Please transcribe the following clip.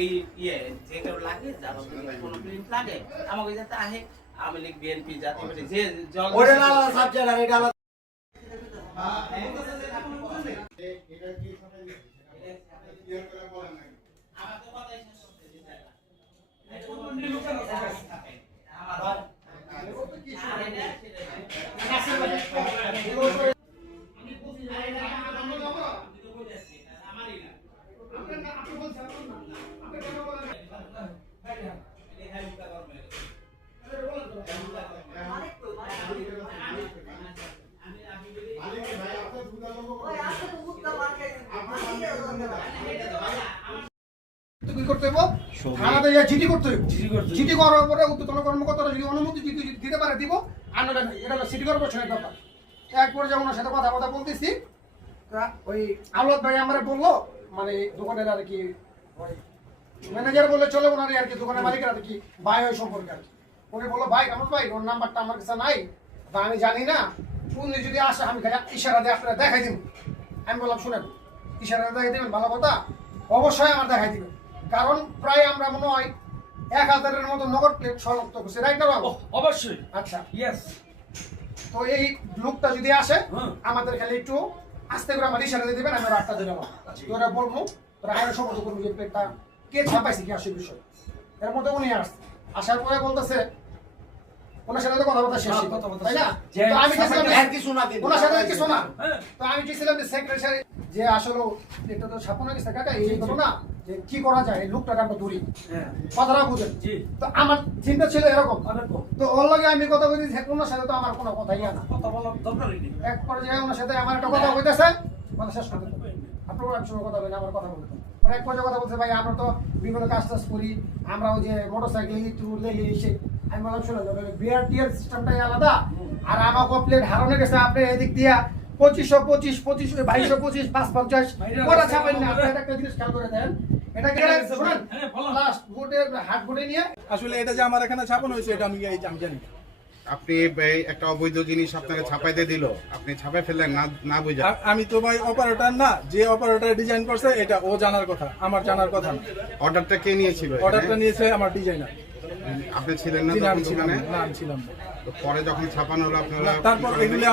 এই ইয়ে যে কেউ লাগে যারা কোনো প্রিন্ট লাগে আমাকে যাতে আহে আওয়ামী লীগ বিএনপি জাতীয় পার্টি যে জল ওরে না সাবজেক্ট আর এটা আলাদা এটা কি সবাই ক্লিয়ার করে বলেন না আমার তো কথাই শেষ করতে দিতে না এটা কোন লোকের কথা থাকে আমার আমি বলছি আরে না আমি বলছি আরে না আমি তো বলছি আমারই না আপনি বলছেন আপনি কেন বলেন ভাই এই হেল্পটা করবে কি করতে হবে আমাদের চিঠি করতে হবে চিঠি করার পরে উত্তর কর্মকর্তারা যদি অনুমতি দিতে পারে দিব আর না এটা হলো সিটি কর্পোরেশনের ব্যাপার একবার যেমন ওনার সাথে কথা বলতেছি ওই আওলাদ ভাই আমরা বললো মানে দোকানের আর কি ওই ম্যানেজার বলে চলে ওনার আর কি দোকানের মালিকের আর কি ভাই ওই সম্পর্কে আর কি উনি বললো ভাই আমার ভাই ওর নাম্বারটা আমার কাছে নাই বা আমি জানি না উনি যদি আসে আমি ইশারা দিয়ে আপনারা দেখাই দিব আমি বললাম শুনেন ইশারা দেখাই দেবেন ভালো কথা অবশ্যই আমার দেখাই দিবেন কারণ প্রায় আমরা মনে হয় 1000-এর মতো নগদ প্লেট শনাক্ত করছি রাইট না বাবু অবশ্যই আচ্ছা ইয়েস তো এই লোকটা যদি আসে আমাদের খালি একটু আস্তে করে আমার ইশারা দিয়ে দিবেন আমি রাতটা দিয়ে নেবো তোরা বলবো তোরা আরো সম্মত করবো যে প্লেটটা কে ছাপাইছে কি আসে বিষয় এর মধ্যে উনি আসছে আসার পরে বলতেছে ওনার সাথে কথাবার্তা শেষ তাই না তো আমি ওনার সাথে কিছু না তো আমি গেছিলাম যে সেক্রেটারি যে আসলে এটা তো ছাপানো গেছে কাকা এই কথা না যে কি করা যায় এই লোকটাকে আমরা দূরি কথাটা বুঝেন তো আমার চিন্তা ছিল এরকম তো ওর লগে আমি কথা বলছি ওনার সাথে তো আমার কোনো কথাই না কথা বলার দরকারই নেই এক পর্যায়ে ওনার সাথে আমার একটা কথা হইতেছে কথা শেষ করতে আপনার আমি সঙ্গে কথা বলি আমার কথা বলতে ওরা এক পর্যায়ে কথা বলছে ভাই আমরা তো বিভিন্ন কাজ টাজ করি আমরা ওই যে মোটরসাইকেল একটু লেগে এসে আমি বললাম শুনে বিআরটিএল সিস্টেমটাই আলাদা আর আমাকে প্লেট হারানো গেছে আপনি এদিক দিয়া 2525 2225 550 ওরা ছাপেন না আপনি একটা জিনিস খেয়াল করে দেন এটা কি শুনেন লাস্ট ভোটের হাট ভোটে নিয়ে আসলে এটা যে আমার এখানে ছাপানো হয়েছে এটা আমি জানি আপনি একটা অবৈধ জিনিস আপনাকে ছাপাইতে দিল আপনি ছাপাই ফেললেন না না বুঝা আমি তো ভাই অপারেটর না যে অপারেটর ডিজাইন করছে এটা ও জানার কথা আমার জানার কথা না অর্ডারটা কে নিয়েছিল অর্ডারটা নিয়েছে আমার ডিজাইনার আপনি ছিলেন না ছিলাম তখন দোকানে না আমি ছিলাম না তো পরে যখন ছাপানো হলো আপনারা তারপর এগুলি